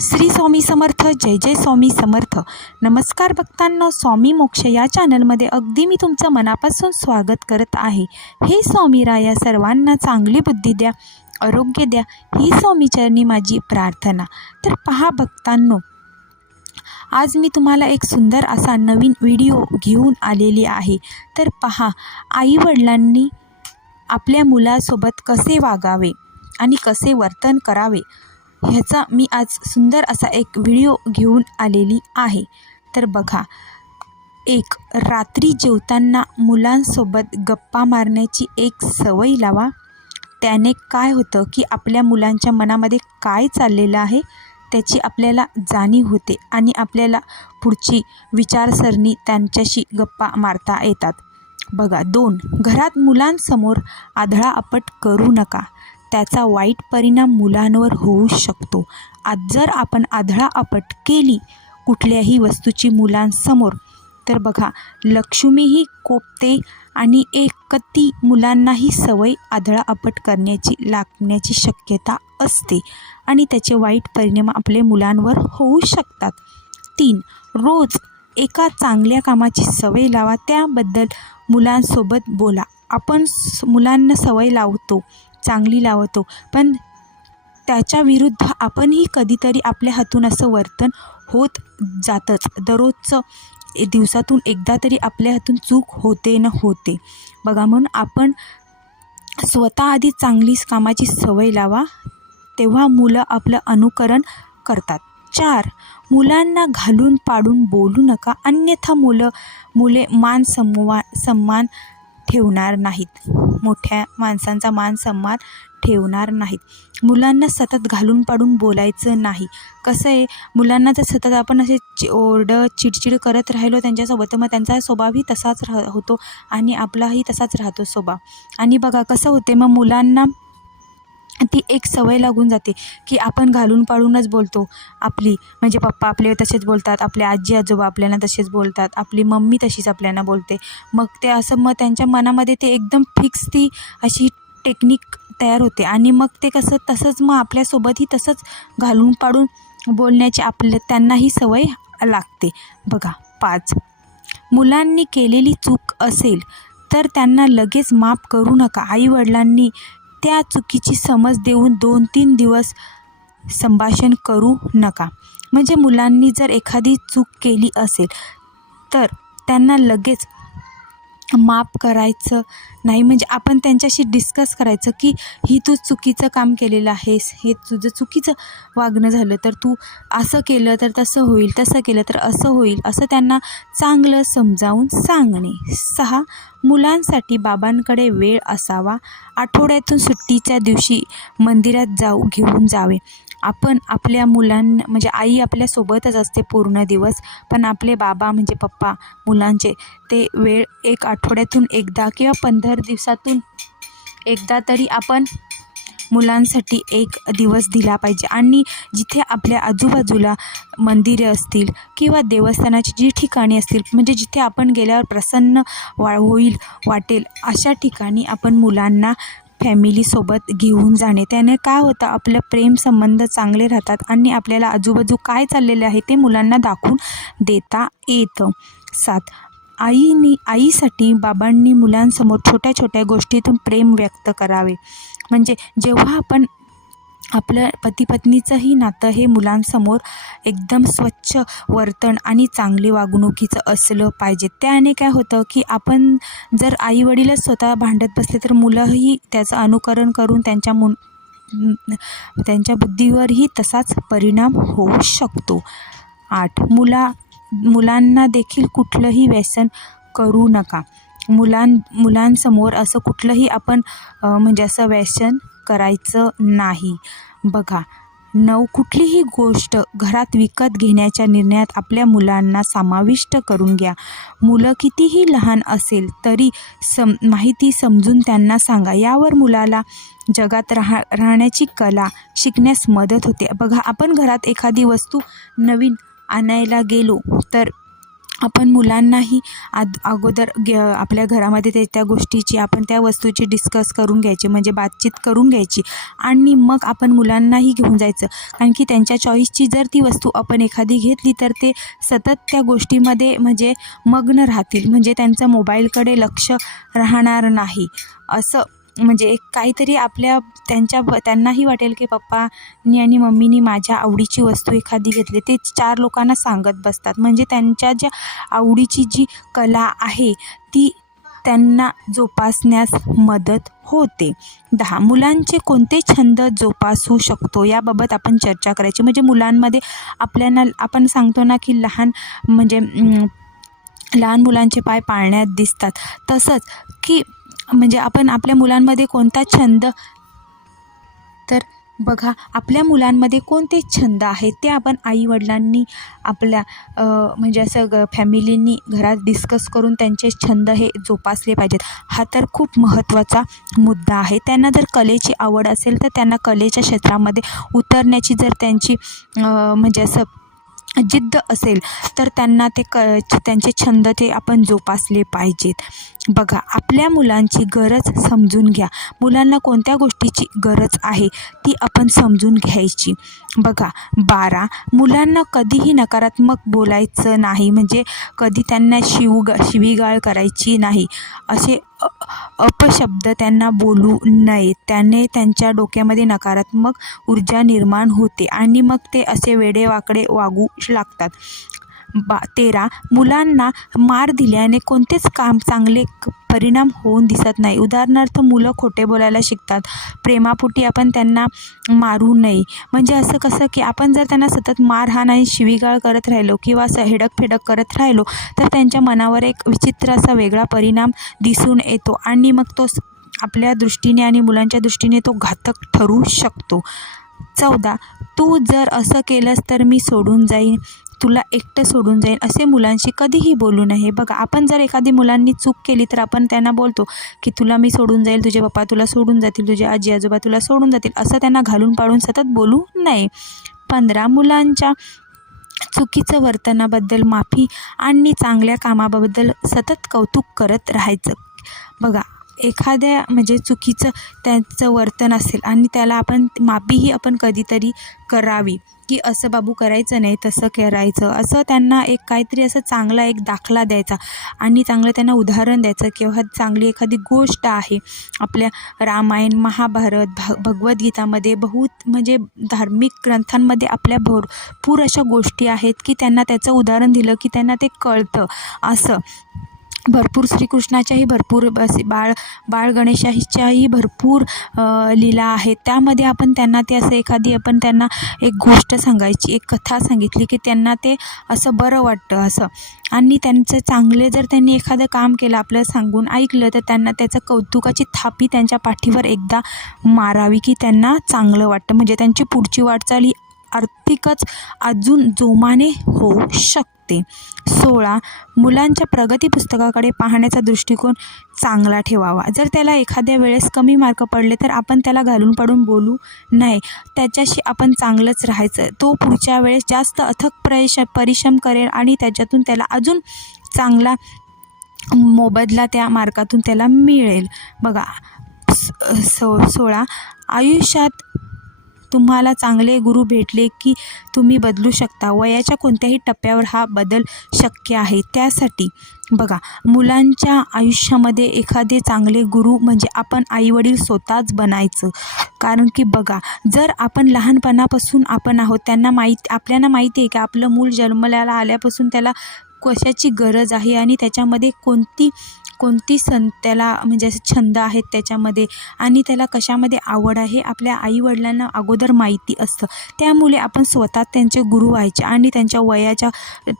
श्री स्वामी समर्थ. जय जय स्वामी समर्थ. नमस्कार भक्तांनो, स्वामी मोक्ष या चॅनलमध्ये अगदी मी तुमचं मनापासून स्वागत करत आहे. हे स्वामीराया सर्वांना चांगली बुद्धी द्या, आरोग्य द्या, ही स्वामीचरणी माझी प्रार्थना. तर पहा भक्तांनो, आज मी तुम्हाला एक सुंदर असा नवीन व्हिडिओ घेऊन आलेली आहे. तर पहा, आईवडिलांनी आपल्या मुलासोबत कसे वागावे आणि कसे वर्तन करावे ह्याचा मी आज सुंदर असा एक व्हिडिओ घेऊन आलेली आहे. तर बघा, एक रात्री जेवताना मुलांसोबत गप्पा मारण्याची एक सवय लावा. त्याने काय होतं की आपल्या मुलांच्या मनामध्ये काय चाललेलं आहे त्याची आपल्याला जाणीव होते आणि आपल्याला पुढची विचारसरणी त्यांच्याशी गप्पा मारता येतात. बघा, 2, घरात मुलांसमोर आदळआपट करू नका. त्याचा वाईट परिणाम मुलांवर होऊ शकतो. आज जर आपण आदळआपट केली कुठल्याही वस्तूची मुलांसमोर, तर बघा, लक्ष्मीही कोपते आणि एकती मुलांनाही सवय आदळआपट करण्याची लागण्याची शक्यता असते आणि त्याचे वाईट परिणाम आपल्या मुलांवर होऊ शकतात. 3, रोज एका चांगल्या कामाची सवय लावा. त्याबद्दल मुलांसोबत बोला. आपण मुलांना सवय लावतो, चांगली लावतो, पण त्याच्या विरुद्ध आपणही कधीतरी आपल्या हातून असं वर्तन होत जातंच. दररोजचं दिवसातून एकदा तरी आपल्या हातून चूक होते न होते. बघा, म्हणून आपण स्वतः आधी चांगली कामाची सवय लावा, तेव्हा मुलं आपलं अनुकरण करतात. 4, मुलांना घालून पाडून बोलू नका, अन्यथा मुले सन्मान ठेवणार नाहीत. मोठ्या माणसांचा मान सन्मान ठेवणार नाहीत. मुलांना सतत घालून पाडून बोलायचं नाही. कसं आहे, मुलांना जर सतत आपण असे चिडचिड करत राहिलो त्यांच्यासोबत, तर मग त्यांचा स्वभावही तसाच होतो आणि आपलाही तसाच राहतो स्वभाव. आणि बघा कसं होते, मग मुलांना ती एक सवय लागून जाते की आपण घालून पाडूनच बोलतो. म्हणजे पप्पा आपले तसेच बोलतात, आपले आजी आजोबा आपल्याला तसेच बोलतात, आपली मम्मी तशीच आपल्याला बोलते. मग ते असं मग त्यांच्या मनामध्ये ते एकदम फिक्स ती अशी टेक्निक तयार होते आणि मग ते तसंच मग आपल्यासोबतही तसंच घालून पाडून बोलण्याची त्यांनाही सवय लागते. बघा, 5, मुलांनी केलेली चूक असेल तर त्यांना लगेच माफ करू नका. आईवडिलांनी त्या चुकीची समज देऊन 2-3 दिवस संभाषण करू नका. म्हणजे मुलांनी जर एखादी चूक केली असेल तर त्यांना लगेच माफ करायचं नाही. म्हणजे आपण त्यांच्याशी डिस्कस करायचं की ही तू चुकीचं काम केलेलं आहेस, हे तुझं चुकीचं वागणं झालं, तर तू असं केलं तर तसं होईल, तसं केलं तर असं होईल, असं त्यांना चांगलं समजावून सांगणे. 6, मुलांसाठी बाबांकडे वेळ असावा. आठवड्यातून सुट्टीच्या दिवशी मंदिरात घेऊन जावे. आपण आपल्या मुलांना म्हणजे आई आपल्यासोबतच असते पूर्ण दिवस, पण आपले बाबा म्हणजे पप्पा मुलांचे ते वेळ एक आठवड्यातून एकदा किंवा 15 दिवसातून एकदा तरी आपण मुलांसाठी एक दिवस दिला पाहिजे. आणि जिथे आपल्या आजूबाजूला मंदिरे असतील किंवा देवस्थानाची जी ठिकाणी असतील, म्हणजे जिथे आपण गेल्यावर प्रसन्न वाटेल अशा ठिकाणी आपण मुलांना फॅमिलीसोबत घेऊन जाणे. त्याने काय होतं, आपलं प्रेम संबंध चांगले राहतात आणि आपल्याला आजूबाजू काय चाललेले आहे ते मुलांना दाखवून देता येतं. 7, आईसाठी बाबांनी मुलांसमोर छोट्या छोट्या गोष्टीतून प्रेम व्यक्त करावे. म्हणजे जेव्हा आपण आपलं पती-पत्नीचंही नातं हे मुलांसमोर एकदम स्वच्छ वर्तन आणि चांगले वागणुकीचं असलं पाहिजे. त्याने काय होतं की आपण जर आईवडीलच स्वतः भांडत बसले तर मुलंही त्याचं अनुकरण करून त्यांच्या बुद्धीवरही तसाच परिणाम होऊ शकतो. 8, मुलांना देखील कुठलंही व्यसन करू नका. मुलांसमोर असं कुठलंही आपण म्हणजे असं व्यसन करायचं नाही. बघा, 9, कुठलीही गोष्ट घरात विकत घेण्याच्या निर्णयात आपल्या मुलांना समाविष्ट करून घ्या. मुलं कितीही लहान असेल तरी माहिती समजून त्यांना सांगा. यावर मुलाला जगात राहण्याची कला शिकण्यास मदत होते. बघा, आपण घरात एखादी वस्तू नवीन आणायला गेलो तर आपण मुलांनाही अगोदर आपल्या घरामध्ये त्या गोष्टीची आपण त्या वस्तूची डिस्कस करून घ्यायची, म्हणजे बातचीत करून घ्यायची आणि मग आपण मुलांनाही घेऊन जायचं. कारण की त्यांच्या चॉईसची जर ती वस्तू आपण एखादी घेतली तर ते सतत त्या गोष्टीमध्ये म्हणजे मग्न राहतील, म्हणजे त्यांचं मोबाईलकडे लक्ष राहणार नाही. असं म्हणजे एक काहीतरी त्यांनाही वाटेल की पप्पानी आणि मम्मीनी माझ्या आवडीची वस्तू एखादी घेतली, ते 4 लोकांना सांगत बसतात. म्हणजे त्यांच्या ज्या आवडीची जी कला आहे ती त्यांना जोपासण्यास मदत होते. 10 मुलांचे कोणते छंद जोपासू शकतो याबाबत आपण चर्चा करायची. म्हणजे मुलांमध्ये आपण सांगतो ना की लहान मुलांचे पाय पाळण्यात दिसतात, तसंच की म्हणजे आपण आपल्या मुलांमध्ये कोणता छंद, तर बघा आपल्या मुलांमध्ये कोणते छंद आहेत ते आपण आईवडिलांनी आपल्या म्हणजे असं फॅमिलींनी घरात डिस्कस करून त्यांचे छंद हे जोपासले पाहिजेत. हा तर खूप महत्त्वाचा मुद्दा आहे. त्यांना जर कलेची आवड असेल तर त्यांना कलेच्या क्षेत्रामध्ये उतरण्याची जर त्यांची म्हणजे असं जिद्द असेल तर त्यांना त्यांचे छंद ते आपण जोपासले पाहिजेत. बघा आपल्या मुलांची गरज समजून घ्या. मुलांना कोणत्या गोष्टीची गरज आहे ती आपण समजून घ्यायची. बघा 12 मुलांना कधीही नकारात्मक बोलायचं नाही, म्हणजे कधी त्यांना शिवीगाळ करायची नाही. असे अपशब्द त्यांना बोलू नये. त्याने त्यांच्या डोक्यामध्ये नकारात्मक ऊर्जा निर्माण होते आणि मग ते असे वेडेवाकडे वागू लागतात. 13 मुलांना मार दिल्याने कोणतेच काम चांगले परिणाम होऊन दिसत नाही. उदाहरणार्थ मुलं खोटे बोलायला शिकतात. प्रेमापोटी आपण त्यांना मारू नये. म्हणजे असं कसं की आपण जर त्यांना सतत मारहाण आणि शिवीगाळ करत राहिलो किंवा असं हेडक करत राहिलो तर त्यांच्या मनावर एक विचित्र असा वेगळा परिणाम दिसून येतो आणि मग तो आपल्या दृष्टीने आणि मुलांच्या दृष्टीने तो घातक ठरू शकतो. 14 तू जर असं केलंस तर मी सोडून जाईन, तुला एकटं सोडून जाईन, असे मुलांशी कधीही बोलू नये. बघा आपण जर एखादी मुलांनी चूक केली तर आपण त्यांना बोलतो की तुला मी सोडून जाईल, तुझे पप्पा तुला सोडून जातील, तुझे आजी आजोबा तुला सोडून जातील, असं त्यांना घालून पाडून सतत बोलू नये. 15 मुलांच्या चुकीचं वर्तनाबद्दल माफी आणि चांगल्या कामाबद्दल सतत कौतुक करत राहायचं. बघा एखाद्या म्हणजे चुकीचं त्यांचं वर्तन असेल आणि त्याला आपण माफीही आपण कधीतरी करावी की असं बाबू करायचं नाही, तसं करायचं, असं त्यांना एक काहीतरी असं चांगला एक दाखला द्यायचा आणि चांगलं त्यांना उदाहरण द्यायचं किंवा चांगली एखादी गोष्ट आहे. आपल्या रामायण, महाभारत, भगवद्गीतामध्ये म्हणजे धार्मिक ग्रंथांमध्ये आपल्या भरपूर अशा गोष्टी आहेत की त्यांना त्याचं उदाहरण दिलं की त्यांना ते कळतं. असं भरपूर श्रीकृष्णाच्याही भरपूर बाळ गणेशाच्याही भरपूर लीला आहेत. त्यामध्ये आपण त्यांना ते असं एखादी आपण त्यांना एक गोष्ट सांगायची, एक कथा सांगितली की त्यांना ते असं बरं वाटतं असं. आणि त्यांचं चांगले जर त्यांनी एखादं काम केलं आपलं सांगून ऐकलं तर त्यांना त्याचं कौतुकाची थापी त्यांच्या पाठीवर एकदा मारावी की त्यांना चांगलं वाटतं. म्हणजे त्यांची पुढची वाटचाल ही आर्थिकच अजून जोमाने होऊ शकते. 16 मुलांच्या प्रगती पुस्तकाकडे पाहण्याचा दृष्टिकोन चांगला ठेवावा. जर त्याला एखाद्या वेळेस कमी मार्क पडले तर आपण त्याला घालून पाडून बोलू नये, त्याच्याशी आपण चांगलंच राहायचं. तो पुढच्या वेळेस जास्त अथक परिश्रम करेल आणि त्याच्यातून त्याला अजून चांगला मोबदला त्या मार्कातून त्याला मिळेल. बघा 16 आयुष्यात तुम्हाला चांगले गुरु भेटले की तुम्ही बदलू शकता. वयाच्या कोणत्याही टप्प्यावर हा बदल शक्य आहे. त्यासाठी बघा मुलांच्या आयुष्यामध्ये एखादे चांगले गुरु म्हणजे आपण आईवडील स्वतःच बनायचं. कारण की बघा जर आपण लहानपणापासून आपण आहोत, आपल्याला माहिती आहे की आपलं मूल जन्माला आल्यापासून त्याला कशाची गरज आहे आणि त्याच्यामध्ये कोणती त्याला म्हणजे असे छंद आहेत त्याच्यामध्ये आणि त्याला कशामध्ये आवड आहे आपल्या आईवडिलांना अगोदर माहिती असतं. त्यामुळे आपण स्वतः त्यांचे गुरु व्हायचे आणि त्यांच्या वयाच्या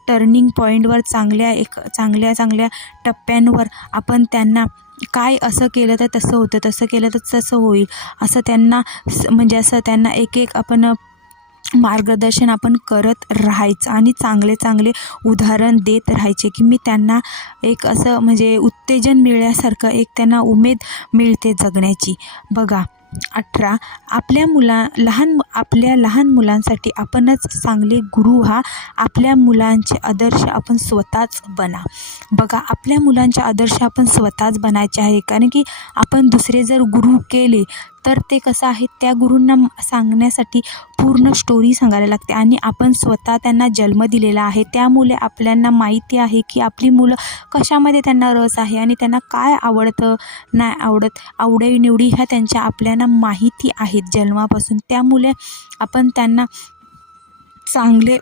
टर्निंग पॉईंटवर चांगल्या टप्प्यांवर आपण त्यांना काय असं केलं तर तसं होतं, तसं केलं तर तसं होईल, असं त्यांना म्हणजे असं त्यांना एक आपण मार्गदर्शन आपण करत राहायचं आणि चांगले उदाहरण देत राहायचे की मी त्यांना एक असं म्हणजे उत्तेजन मिळण्यासारखं एक त्यांना उमेद मिळते जगण्याची. बघा 18 आपल्या लहान मुलांसाठी आपणच चांगले गुरु आपल्या मुलांचे आदर्श आपण स्वतःच बना. बघा, आपल्या मुलांचे आदर्श आपण स्वतःच बनायचे आहे. कारण की आपण दुसरे जर गुरु केले तर ते कसं आहे, त्या गुरूंना सांगण्यासाठी पूर्ण स्टोरी सांगायला लागते आणि आपण स्वतः त्यांना जन्म दिलेला आहे. त्यामुळे आपल्याला माहिती आहे की आपली मुलं कशामध्ये त्यांना रस आहे आणि त्यांना काय आवडतं नाही आवडत, आवडीनिवडी ह्या त्यांच्या आपल्याला माहिती आहेत जन्मापासून. त्यामुळे आपण त्यांना चांगले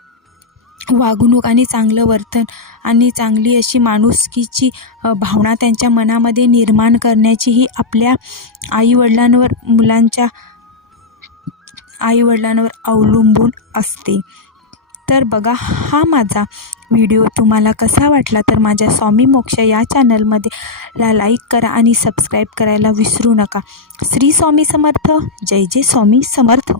वागणूक आणि चांगलं वर्तन आणि चांगली अशी माणुसकीची भावना त्यांच्या मनामध्ये निर्माण करण्याची ही आपल्या मुलांच्या आईवडिलांवर अवलंबून असते. तर बघा, हा माझा व्हिडिओ तुम्हाला कसा वाटला तर माझ्या स्वामी मोक्ष या चॅनलमध्ये लाईक करा आणि सबस्क्राईब करायला विसरू नका. श्री स्वामी समर्थ. जय जय स्वामी समर्थ.